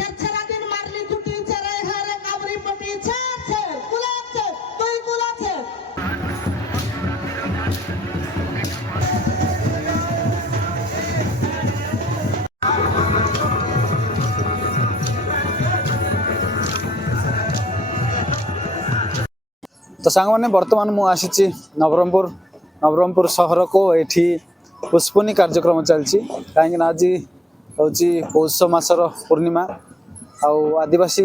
छरछरा दिन मारली कुटी चरे हरे कावरी पटी छे छे कुला छे तुई कुला छे। तो सांग मैंने बर्तमान मुझे नवरंगपुर सहर को ये पुष्पनी कार्यक्रम चलती कहीं आज हूँ पौष मसर पूर्णिमा आदिवासी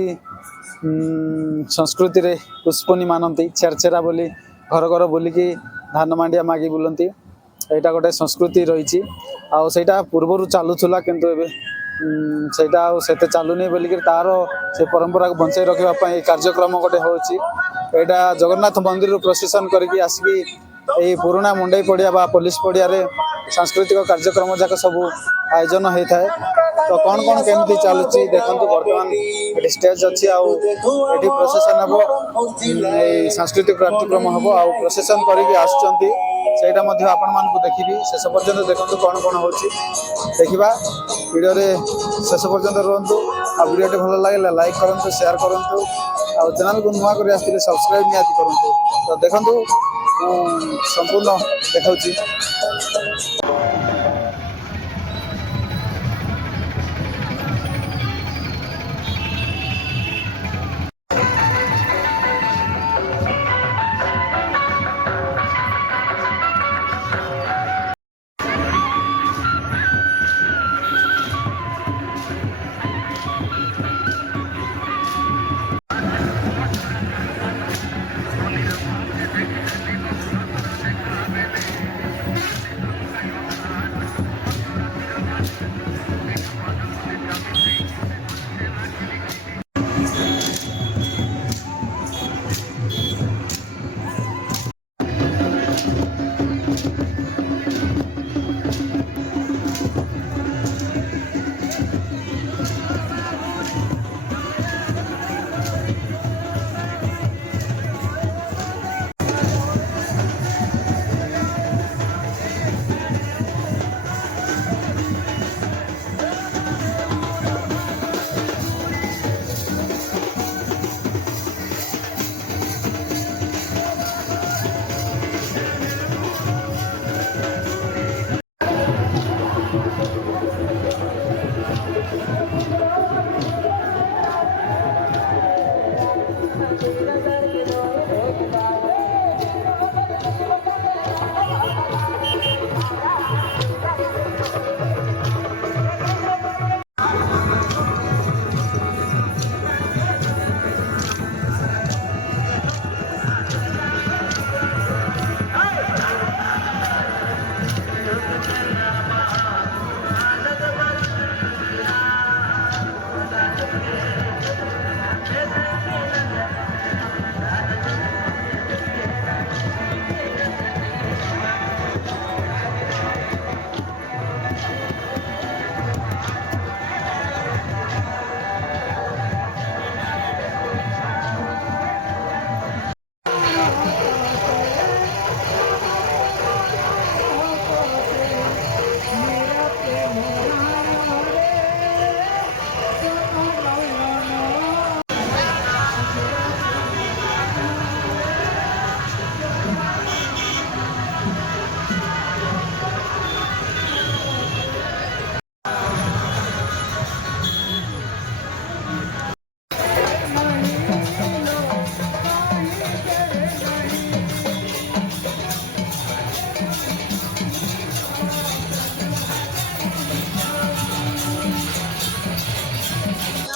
संस्कृति रे पुष्पनी मानती छेरछेरा बोली घर घर बोलिकी धान मांडिया मागी बुलती यहाँ गोटे संस्कृति रही आईटा पूर्वर चलूला किंतु से चलुनी बोलिक तार से परंपरा को बंचाई रखापी कार्यक्रम गोटे होटा जगन्नाथ मंदिर प्रोसेसन करके आसिकी यही पुराना मुंडई पड़िया बा पुलिस पड़िया रे सांस्कृतिक कार्यक्रम जाक सब आयोजन होता है। तो कौन कौन केमती चलुची देखो बर्तमान ये स्टेज अच्छी आठी प्रोसेसन हम सांस्कृतिक कार्यक्रम हम आ प्रोसेसन करके आसुँच से आपण मान देखी शेष पर्यंत देखो कौन कौन हो देखा वीडियो शेष पर्यंत रुहतु आ वीडियो भल लगे लाइक करूँ शेयर करूँ आ चैनल को नुआ कर सब्सक्राइब निहाती करूँ। तो देखो संपूर्ण देखा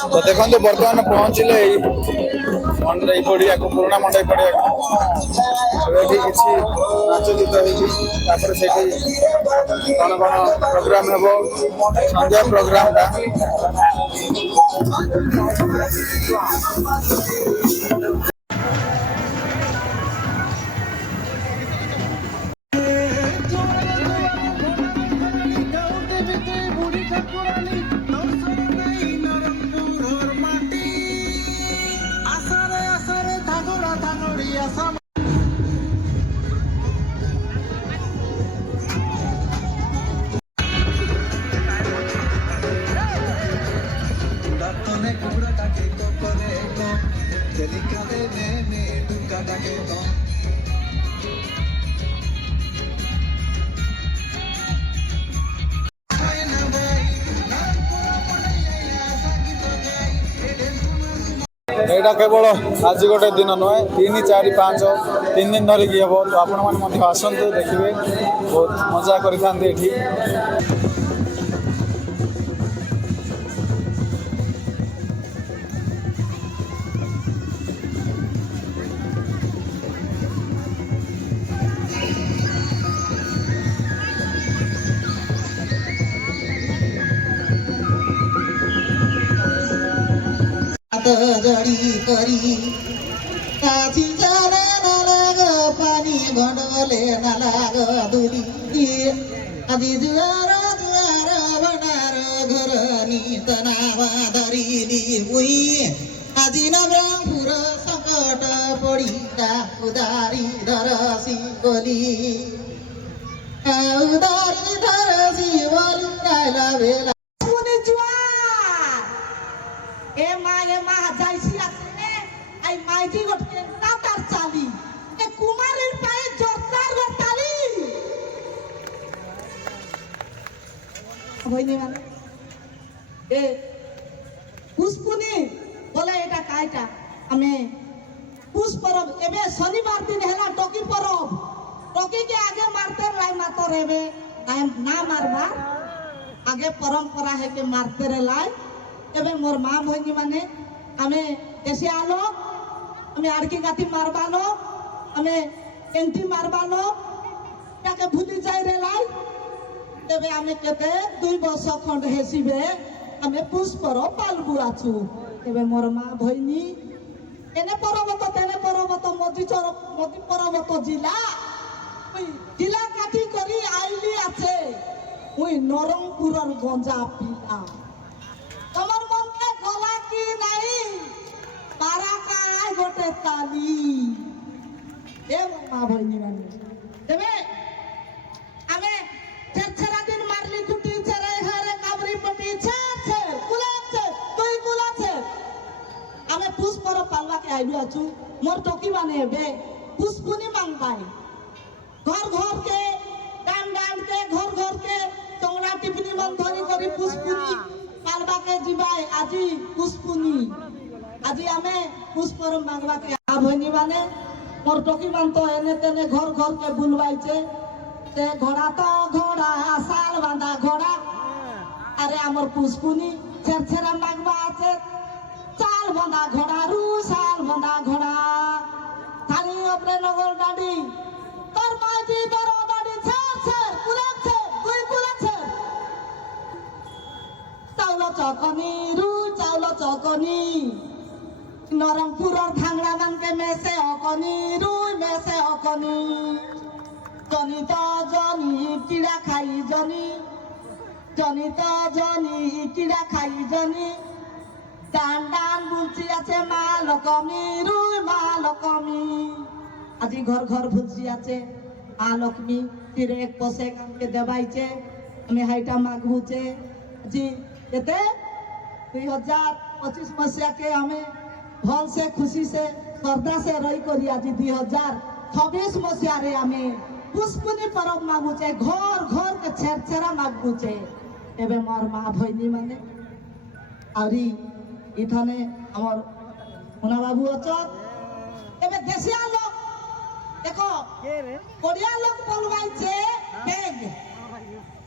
तो देखो बर्तमान पहुँचले मंडई पड़िया को पुराना मंडई पड़िया किसी नाच गीत कौन कौन प्रोग्राम हम संध्या प्रोग्राम ଏଇଟା କେବଳ ଆଜି ଗୋଟେ ଦିନ ନୁହେଁ 3, 4, 5 3 ଦିନ ଧରିକି ହେବ। ତ ଆପଣମାନେ ମଧ୍ୟ ଆସନ୍ତୁ ଦେଖିବେ, ବହୁତ ମଜା କରିଥାନ୍ତି ଏଠି। जडी करी काची जाने नलाग पानी गण्डले नलाग दुली आदि जुवार जुवार बनार घर नि तनावा धरिली उई आदि नब्रङपुर सङ्कट पडिदा उदारी धरसी बोली उदारी धरसी बोली गाइला बेला এ মা যাইছি আছে আই মাইজি গটকে তাতার চালি এ কুমারের পায়ে জোরদার গতালি হইনি মানে এ পুষ্পুনি বলে এটা কাইটা আমি পুষ পরব এবে শনিবার দিন হেলা টকি পরব টকি কে আগে মারতে লাই মাতর এবে না মারবা আগে পরম্পরা হে কে মারতে রে লাই এবে মোর মা ভইনি মানে আমি এসে আলো আমি আড়কি গাতি মারবানো আমি এন্টি মারবানো তাকে ভুলি যাই রে লাই তবে আমি কেতে 2 বছর খন্ড হেসিবে আমি পুষ্পর পালবু আছু তবে মোর মা ভইনি এনে পরবত তেনে পরবত মতি পরবত জিলা ওই জিলা কাটি করি আইলি আছে ওই নরমপুরর গঞ্জা পিলা তোমার মনে গলা কি নাই পারা কায় গোটে তালি এ মা ভইনি মানে দেবে আমি ছেড়া দিন মারলি কুটি ছেড়ে হারে কাবরি পটি ছেড়ে কুলাছে তুই কুলাছে আমি পুষ্পর পাল্লাকে আইলু আছু মোর টকি মানে বে পুষ্পুনি মাং পাই ঘর ঘর কে ডান ডান কে ঘর ঘর কে চংড়া টিফিনি মান ধরি করি পুষ্পুনি পালবাকে জিবাই আজি পুষ্পুনি আজি আমি পুষ্পর মাগবাকে আভনি মানে মোর টকি মান তো এনে তেনে ঘর ঘর কে বুলবাইছে সে ঘোড়া তো ঘোড়া সাল বাঁধা ঘোড়া আরে আমার পুষ্পুনি ছেড়া মাগবা আছে চাল বাঁধা ঘোড়া রু সাল বাঁধা ঘোড়া থানি ওপরে নগর ডাডি তোর মাঝি তোর ডাডি ছেড় কুলাছে তুই কুলাছে চাউল চকনি রু চাউল চকনি নরমপুরর ভাঙড়া মানকে মেসে অকনি রুই মেসে অকনি জনি তো জনি কিড়া খাই জনি জনি তো জনি কিড়া খাই জনি ডান ডান বুলছি আছে মা লকমি রুই মা লকমি আজি ঘর ঘর বুলছি আছে মা লক্ষ্মী ফিরে এক পশে কামকে দেবাইছে আমি হাইটা মাগবুছে আজি এতে 2025 মସିହାকে ଆମେ ଭଲ ସେ ଖୁସି ସେ ଶ୍ରଦ୍ଧା ସେ ରହି କରି ଆଜି 2026 ମସିହାରେ ଆମେ ପୁଷ୍ପୁନି ପରବ ମାଗୁଛେ ଘର ଘର କେ ଛେରା ମାଗୁଛେ ଏବେ ମୋର ମା ଭଇନି ମାନେ ଆହୁରି ଇଥାନେ ଆମର ମୁନା ବାବୁ ଅଛ ଏବେ ଦେଶିଆ ଲୋକ ଦେଖ ଓଡ଼ିଆ ଲୋକ ବୋଲବାଇছে ବେଗ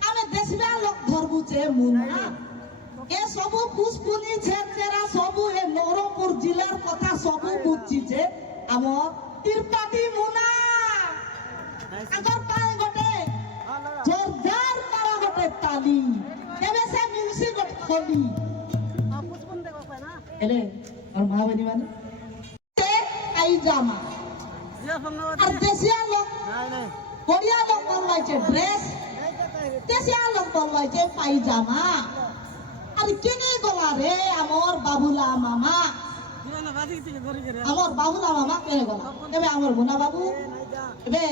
ଆମେ ଦେଶିଆ ଲୋକ ଧରବୁଛେ ମୁନା এ সবু পুষ্পুনি ছেড়া সবু এ নরমপুর জেলার কথা সবু বুঝিছে আমার তিরপাটি মুনা আগর পায়ে গোটে জোরদার পারা গোটে তালি এবে সে মিউজি গোটে খলি পুষ্পুন দেখো পায় না এলে আর মহাবনী মানে আই জামা আর দেশিয়া লোক কোরিয়া লোক বলবাইছে ড্রেস দেশিয়া লোক বলবাইছে পায়জামা আর কেনে গলা রে আমার বাবুলা মামা আমার বাবুলা মামা কেনে গলা এবে আমার মুনা বাবু এবে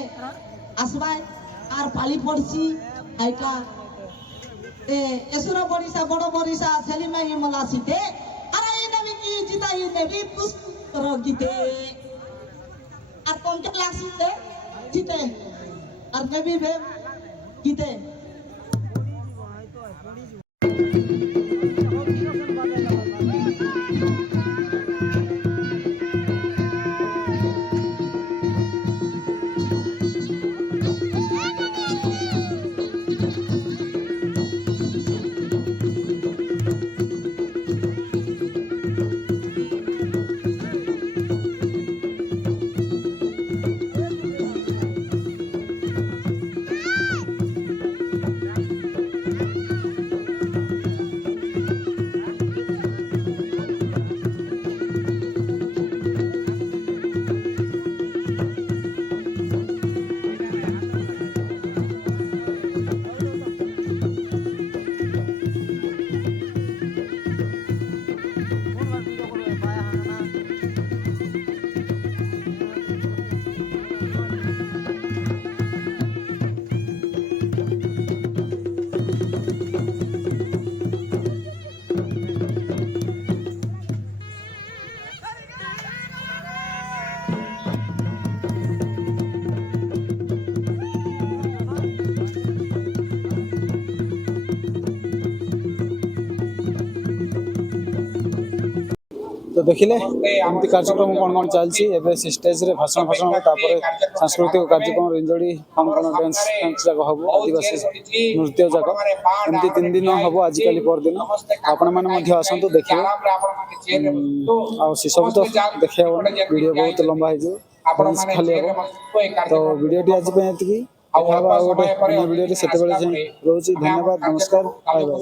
আসবাই আর পালি পড়ছি আইটা এ এসুর বড়িসা বড় বড়িসা সেলিমাই মলাসিতে আর এই নবী কি জিতাই নবী পুষ্পর গীতে আর কোনটা লাগছিতে জিতে আর নবী বে গীতে तो देखिले एमती कार्यक्रम कौन चलती एवं स्टेज रे भाषण भाषण हम तापर सांस्कृतिक कार्यक्रम रिंजोड़ी कौन कौन डांस डांस जाक हम आदिवासी नृत्य जाक एमती 3 दिन हम आजिकल परदिन आपण मैंने आसतु देखिए सब तो देखा वीडियो बहुत लंबा हो खाली हम तो वीडियो आज गोटे वीडियो से रोचे धन्यवाद नमस्कार बाय बाय।